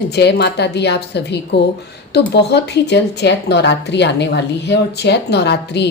जय माता दी आप सभी को। तो बहुत ही जल्द चैत नवरात्रि आने वाली है और चैत नवरात्रि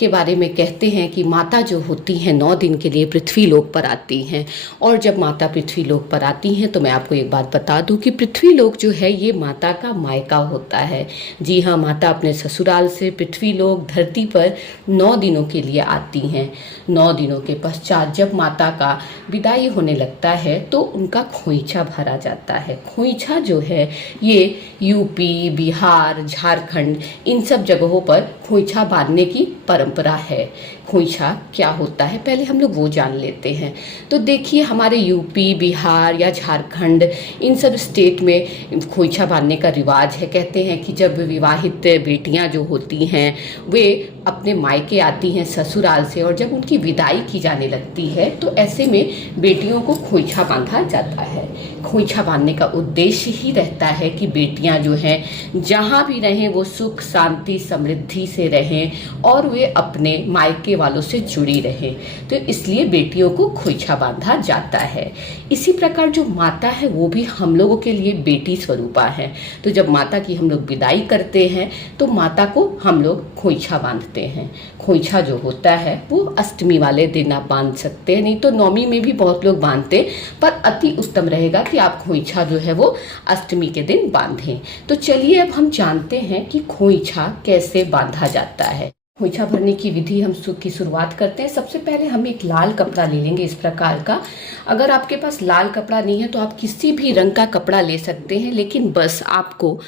के बारे में कहते हैं कि माता जो होती हैं 9 दिन के लिए पृथ्वी लोक पर आती हैं। और जब माता पृथ्वी लोक पर आती हैं तो मैं आपको एक बात बता दूं कि पृथ्वी लोक जो है ये माता का मायका होता है। जी हाँ, माता अपने ससुराल से पृथ्वी लोक धरती पर 9 दिनों के लिए आती हैं। 9 दिनों के पश्चात जब माता का विदाई होने लगता है तो उनका खोइछा भरा जाता है। खोइछा जो है ये यूपी, बिहार, झारखंड इन सब जगहों पर खोइछा बांधने की परंपरा है। खोइछा क्या होता है पहले हम लोग वो जान लेते हैं। तो देखिए, हमारे यूपी, बिहार या झारखंड इन सब स्टेट में खोइछा बांधने का रिवाज है। कहते हैं कि जब विवाहित बेटियां जो होती हैं वे अपने मायके आती हैं ससुराल से और जब उनकी विदाई की जाने लगती है तो ऐसे में बेटियों को खोइछा बांधा जाता है। खोइछा बांधने का उद्देश्य ही रहता है कि बेटियां जो हैं जहाँ भी रहें वो सुख, शांति, समृद्धि से रहें और वे अपने मायके वालों से जुड़ी रहें। तो इसलिए बेटियों को खोइछा बांधा जाता है। इसी प्रकार जो माता है वो भी हम लोगों के लिए बेटी स्वरूपा है। तो जब माता की हम लोग विदाई करते हैं तो माता को हम लोग खोइछा बांधते हैं। खोइछा जो होता है वो अष्टमी वाले दिन आप बांध सकते हैं, नहीं तो नौमी में भी बहुत लोग बांधते, पर अति उत्तम रहेगा कि आप खोइछा जो है वो अष्टमी के दिन बांधें। तो चलिए अब हम जानते हैं कि खोइछा कैसे बांधा जाता है। खोइछा भरने की विधि हम की शुरुआत करते हैं। सबसे पहले हम एक लाल कपड़ा ले लेंगे इस प्रकार का। अगर आपके पास लाल कपड़ा नहीं है तो आप किसी भी रंग का कपड़ा ले सकते हैं, लेकिन बस आपको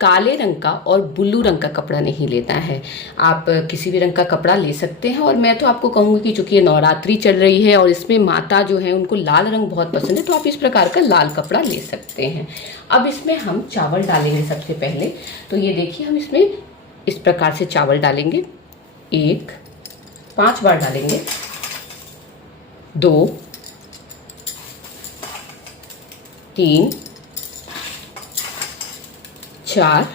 काले रंग का और ब्लू रंग का कपड़ा नहीं लेना है। आप किसी भी रंग का कपड़ा ले सकते हैं। और मैं तो आपको कहूँगी कि चूंकि ये नवरात्रि चल रही है और इसमें माता जो है उनको लाल रंग बहुत पसंद है, तो आप इस प्रकार का लाल कपड़ा ले सकते हैं। अब इसमें हम चावल डालेंगे सबसे पहले। तो ये देखिए, हम इसमें इस प्रकार से चावल डालेंगे। 1, 5 बार डालेंगे, 2, 3, 4,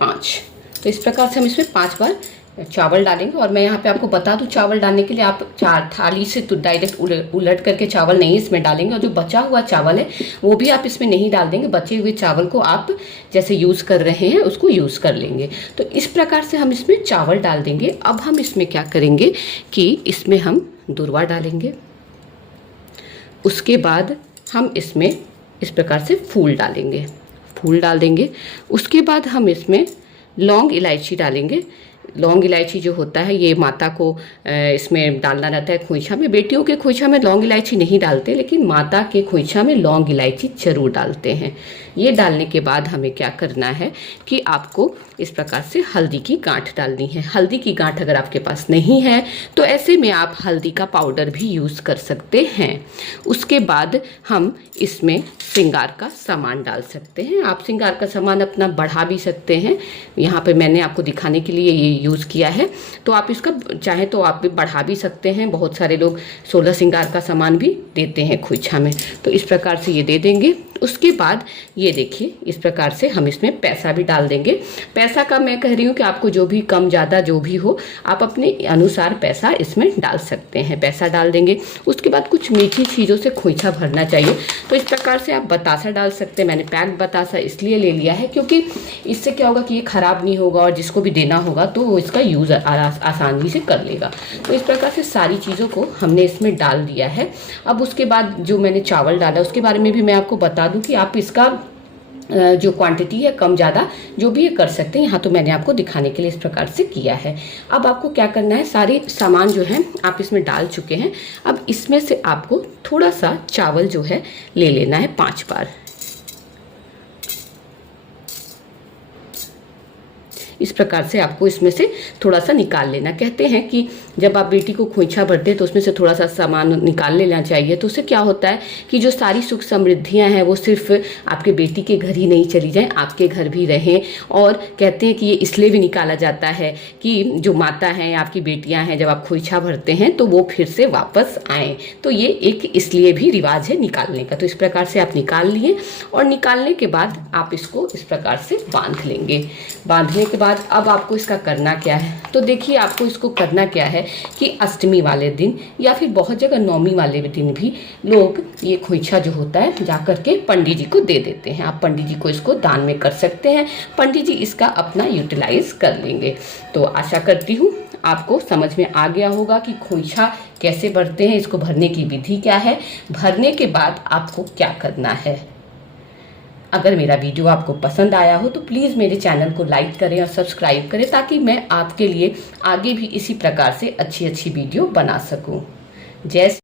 5। तो इस प्रकार से हम इसमें 5 बार चावल डालेंगे। और मैं यहाँ पे आपको बता दूं, चावल डालने के लिए आप थाली से तो डायरेक्ट उलट करके चावल नहीं इसमें डालेंगे। और जो बचा हुआ चावल है वो भी आप इसमें नहीं डाल देंगे। बचे हुए चावल को आप जैसे यूज़ कर रहे हैं उसको यूज़ कर लेंगे। तो इस प्रकार से हम इसमें चावल डाल देंगे। अब हम इसमें क्या करेंगे कि इसमें हम दूर्वा डालेंगे। उसके बाद हम इसमें इस प्रकार से फूल डालेंगे, फूल डाल देंगे। उसके बाद हम इसमें लौंग इलायची डालेंगे। लौंग इलायची जो होता है ये माता को इसमें डालना रहता है खोइछा में। बेटियों के खोइछा में लौंग इलायची नहीं डालते, लेकिन माता के खोइछा में लौंग इलायची जरूर डालते हैं। ये डालने के बाद हमें क्या करना है कि आपको इस प्रकार से हल्दी की गांठ डालनी है। हल्दी की गांठ अगर आपके पास नहीं है तो ऐसे में आप हल्दी का पाउडर भी यूज़ कर सकते हैं। उसके बाद हम इसमें श्रृंगार का सामान डाल सकते हैं। आप श्रृंगार का सामान अपना बढ़ा भी सकते हैं। यहाँ पे मैंने आपको दिखाने के लिए ये यूज़ किया है, तो आप इसका चाहे तो आप भी बढ़ा भी सकते हैं। बहुत सारे लोग 16 श्रृंगार का सामान भी देते हैं खोइछा में। तो इस प्रकार से ये दे देंगे। उसके बाद ये देखिए, इस प्रकार से हम इसमें पैसा भी डाल देंगे। पैसा का मैं कह रही हूँ कि आपको जो भी कम ज़्यादा जो भी हो आप अपने अनुसार पैसा इसमें डाल सकते हैं। पैसा डाल देंगे। उसके बाद कुछ मीठी चीज़ों से खोइछा भरना चाहिए, तो इस प्रकार से आप बतासा डाल सकते हैं। मैंने पैक्ड बतासा इसलिए ले लिया है क्योंकि इससे क्या होगा कि ये ख़राब नहीं होगा और जिसको भी देना होगा तो वो इसका यूज़ आसानी से कर लेगा। तो इस प्रकार से सारी चीज़ों को हमने इसमें डाल दिया है। अब उसके बाद जो मैंने चावल डाला उसके बारे में भी मैं आपको बता दूं कि आप इसका जो क्वांटिटी है कम ज़्यादा जो भी कर सकते हैं। यहाँ तो मैंने आपको दिखाने के लिए इस प्रकार से किया है। अब आपको क्या करना है, सारे सामान जो है आप इसमें डाल चुके हैं। अब इसमें से आपको थोड़ा सा चावल जो है ले लेना है 5 बार। इस प्रकार से आपको इसमें से थोड़ा सा निकाल लेना। कहते हैं कि जब आप बेटी को खोइछा भरते हैं तो उसमें से थोड़ा सा सामान निकाल लेना चाहिए। तो उससे क्या होता है कि जो सारी सुख समृद्धियां हैं वो सिर्फ आपके बेटी के घर ही नहीं चली जाएं, आपके घर भी रहें। और कहते हैं कि ये इसलिए भी निकाला जाता है कि जो माता हैं, आपकी बेटियां हैं, जब आप खोइछा भरते हैं तो वो फिर से वापस आएँ। तो ये एक इसलिए भी रिवाज है निकालने का। तो इस प्रकार से आप निकाल लिए और निकालने के बाद आप इसको इस प्रकार से बांध लेंगे। बांधने के बाद बाद अब आपको इसका करना क्या है, तो देखिए आपको इसको करना क्या है कि अष्टमी वाले दिन या फिर बहुत जगह नवमी वाले दिन भी लोग ये खोइछा जो होता है जा कर के पंडित जी को दे देते हैं। आप पंडित जी को इसको दान में कर सकते हैं, पंडित जी इसका अपना यूटिलाइज कर लेंगे। तो आशा करती हूँ आपको समझ में आ गया होगा कि खोइछा कैसे भरते हैं, इसको भरने की विधि क्या है, भरने के बाद आपको क्या करना है। अगर मेरा वीडियो आपको पसंद आया हो तो प्लीज़ मेरे चैनल को लाइक करें और सब्सक्राइब करें, ताकि मैं आपके लिए आगे भी इसी प्रकार से अच्छी अच्छी वीडियो बना सकूं। जय